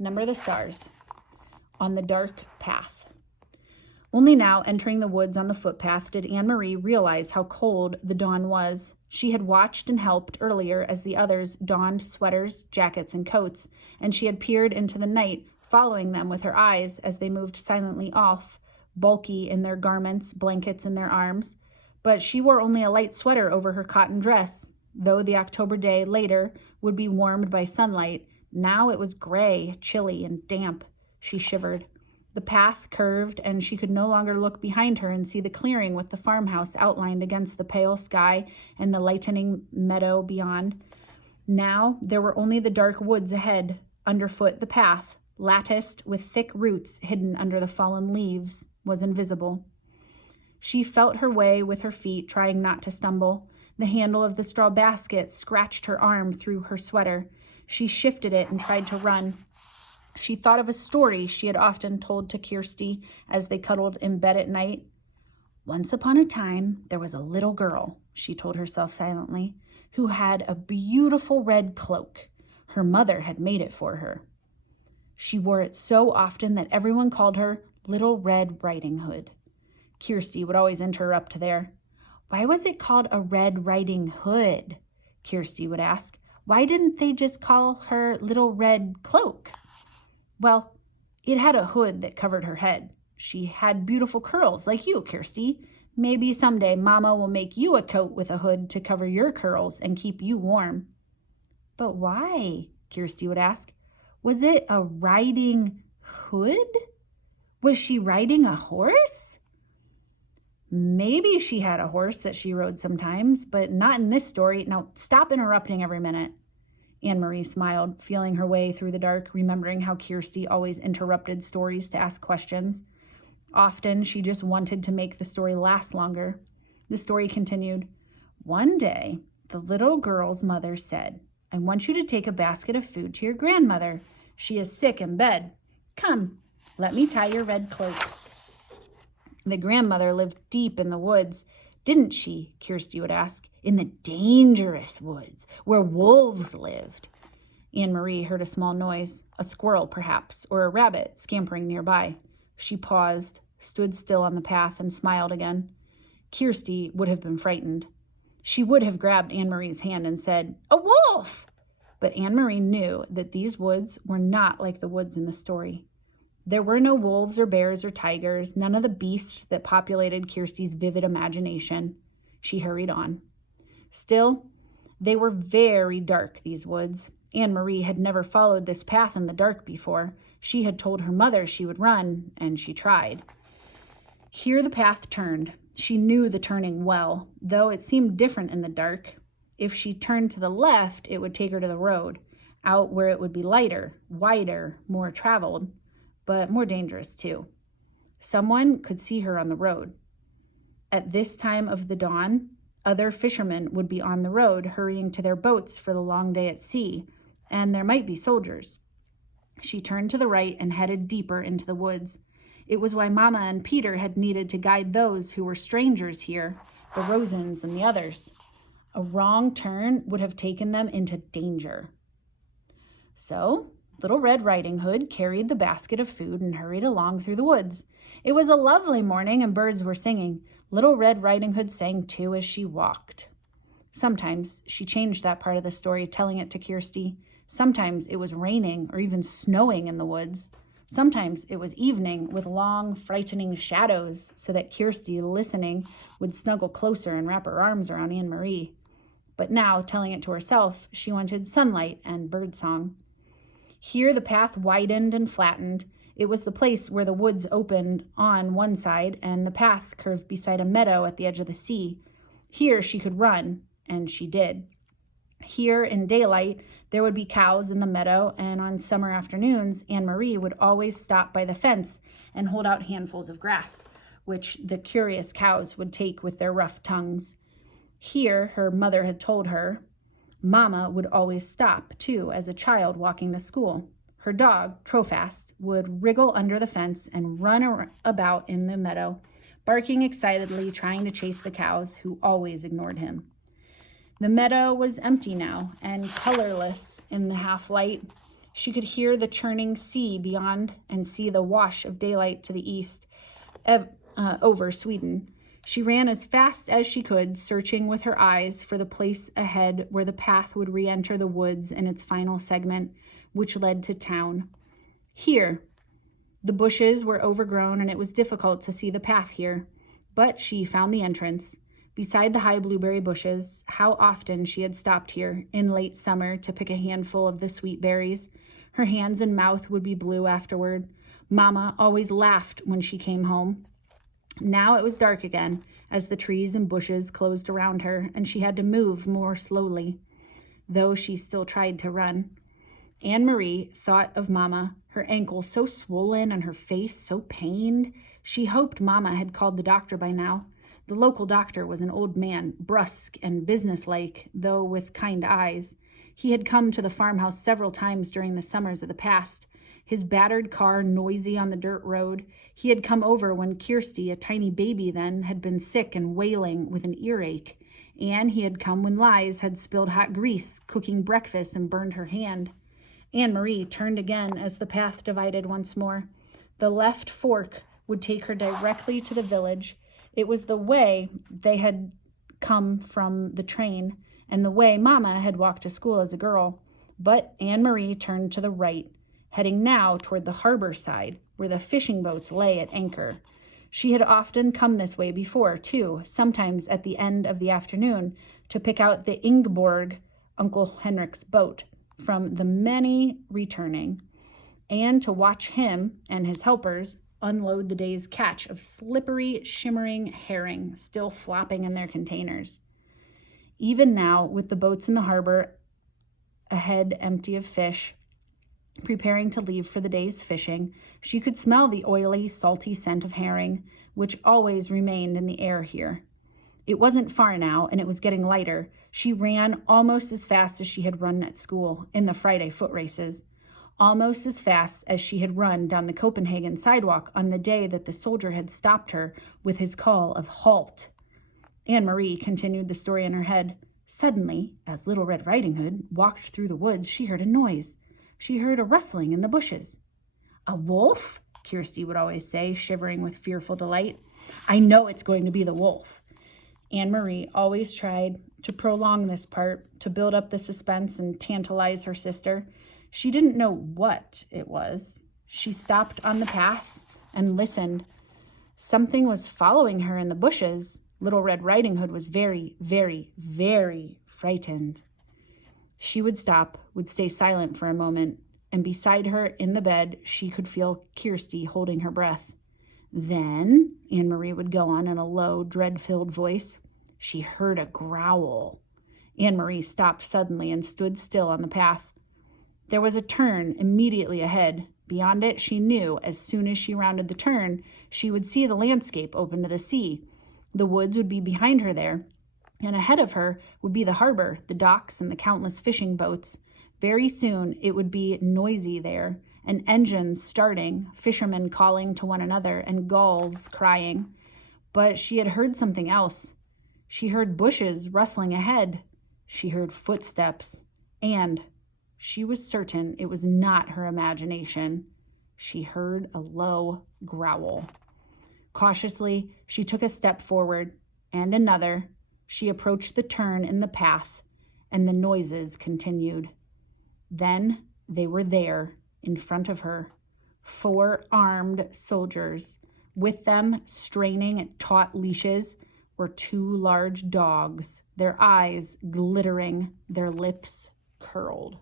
Number the stars. On the dark path. Only now, entering the woods on the footpath, did Anne-Marie realize how cold the dawn was. She had watched and helped earlier as the others donned sweaters, jackets, and coats, and she had peered into the night, following them with her eyes as they moved silently off, bulky in their garments, blankets in their arms. But she wore only a light sweater over her cotton dress, though the October day later would be warmed by sunlight. Now it was gray, chilly, and damp. She shivered. The path curved, and she could no longer look behind her and see the clearing with the farmhouse outlined against the pale sky and the lightening meadow beyond. Now there were only the dark woods ahead. Underfoot, the path, latticed with thick roots hidden under the fallen leaves, was invisible. She felt her way with her feet, trying not to stumble. The handle of the straw basket scratched her arm through her sweater. She shifted it and tried to run. She thought of a story she had often told to Kirsty as they cuddled in bed at night. Once upon a time, there was a little girl, she told herself silently, who had a beautiful red cloak. Her mother had made it for her. She wore it so often that everyone called her Little Red Riding Hood. Kirsty would always interrupt there. Why was it called a Red Riding Hood? Kirsty would ask. Why didn't they just call her Little Red Cloak? Well, it had a hood that covered her head. She had beautiful curls like you, Kirsty. Maybe someday Mama will make you a coat with a hood to cover your curls and keep you warm. But why? Kirsty would ask. Was it a riding hood? Was she riding a horse? Maybe she had a horse that she rode sometimes, but not in this story. Now, stop interrupting every minute. Anne-Marie smiled, feeling her way through the dark, remembering how Kirsty always interrupted stories to ask questions. Often, she just wanted to make the story last longer. The story continued. One day, the little girl's mother said, I want you to take a basket of food to your grandmother. She is sick in bed. Come, let me tie your red cloak. The grandmother lived deep in the woods, didn't she? Kirsty would ask. In the dangerous woods, where wolves lived. Anne-Marie heard a small noise, a squirrel perhaps, or a rabbit scampering nearby. She paused, stood still on the path, and smiled again. Kirsty would have been frightened. She would have grabbed Anne-Marie's hand and said, A wolf! But Anne-Marie knew that these woods were not like the woods in the story. There were no wolves or bears or tigers, none of the beasts that populated Kirsty's vivid imagination. She hurried on. Still, they were very dark, these woods. Anne-Marie had never followed this path in the dark before. She had told her mother she would run, and she tried. Here the path turned. She knew the turning well, though it seemed different in the dark. If she turned to the left, it would take her to the road, out where it would be lighter, wider, more traveled, but more dangerous too. Someone could see her on the road. At this time of the dawn, other fishermen would be on the road, hurrying to their boats for the long day at sea, and there might be soldiers. She turned to the right and headed deeper into the woods. It was why Mama and Peter had needed to guide those who were strangers here, the Rosens and the others. A wrong turn would have taken them into danger. So, Little Red Riding Hood carried the basket of food and hurried along through the woods. It was a lovely morning and birds were singing. Little Red Riding Hood sang too as she walked. Sometimes she changed that part of the story, telling it to Kirsty. Sometimes it was raining or even snowing in the woods. Sometimes it was evening with long, frightening shadows so that Kirsty, listening, would snuggle closer and wrap her arms around Anne-Marie. But now, telling it to herself, she wanted sunlight and birdsong. Here the path widened and flattened. It was the place where the woods opened on one side and the path curved beside a meadow at the edge of the sea. Here she could run, and she did. Here in daylight, there would be cows in the meadow, and on summer afternoons, Anne-Marie would always stop by the fence and hold out handfuls of grass, which the curious cows would take with their rough tongues. Here, her mother had told her, Mama would always stop, too, as a child walking to school. Her dog, Trofast, would wriggle under the fence and run about in the meadow, barking excitedly, trying to chase the cows, who always ignored him. The meadow was empty now and colorless in the half light. She could hear the churning sea beyond and see the wash of daylight to the east over Sweden. She ran as fast as she could, searching with her eyes for the place ahead where the path would re-enter the woods in its final segment, which led to town. Here. The bushes were overgrown and it was difficult to see the path here, but she found the entrance. Beside the high blueberry bushes, how often she had stopped here in late summer to pick a handful of the sweet berries. Her hands and mouth would be blue afterward. Mama always laughed when she came home. Now it was dark again as the trees and bushes closed around her, and she had to move more slowly, though she still tried to run. Anne-Marie thought of Mama, her ankle so swollen and her face so pained. She hoped Mama had called the doctor by now. The local doctor was an old man, brusque and businesslike, though with kind eyes. He had come to the farmhouse several times during the summers of the past, his battered car noisy on the dirt road. He had come over when Kirsty, a tiny baby then, had been sick and wailing with an earache. And he had come when Lize had spilled hot grease, cooking breakfast, and burned her hand. Anne-Marie turned again as the path divided once more. The left fork would take her directly to the village. It was the way they had come from the train, and the way Mama had walked to school as a girl. But Anne-Marie turned to the right, heading now toward the harbor side, where the fishing boats lay at anchor. She had often come this way before, too, sometimes at the end of the afternoon, to pick out the Ingeborg, Uncle Henrik's boat, from the many returning, and to watch him and his helpers unload the day's catch of slippery, shimmering herring still flopping in their containers. Even now, with the boats in the harbor ahead empty of fish, preparing to leave for the day's fishing, she could smell the oily, salty scent of herring, which always remained in the air here. It wasn't far now, and it was getting lighter. She ran almost as fast as she had run at school in the Friday foot races, almost as fast as she had run down the Copenhagen sidewalk on the day that the soldier had stopped her with his call of halt. Anne-Marie continued the story in her head. Suddenly, as Little Red Riding Hood walked through the woods, she heard a noise. She heard a rustling in the bushes. "A wolf?" Kirsty would always say, shivering with fearful delight. "I know it's going to be the wolf." Anne-Marie always tried to prolong this part, to build up the suspense and tantalize her sister. She didn't know what it was. She stopped on the path and listened. Something was following her in the bushes. Little Red Riding Hood was very, very, very frightened. She would stop, would stay silent for a moment, and beside her in the bed, she could feel Kirsty holding her breath. Then, Anne-Marie would go on in a low, dread-filled voice, she heard a growl. Anne-Marie stopped suddenly and stood still on the path. There was a turn immediately ahead. Beyond it, she knew as soon as she rounded the turn, she would see the landscape open to the sea. The woods would be behind her there, and ahead of her would be the harbor, the docks, and the countless fishing boats. Very soon it would be noisy there, and engines starting, fishermen calling to one another, and gulls crying. But she had heard something else. She heard bushes rustling ahead. She heard footsteps, and she was certain it was not her imagination. She heard a low growl. Cautiously, she took a step forward, and another. She approached the turn in the path, and the noises continued. Then they were there, in front of her. 4 armed soldiers. With them, straining at taut leashes, were 2 large dogs, their eyes glittering, their lips curled.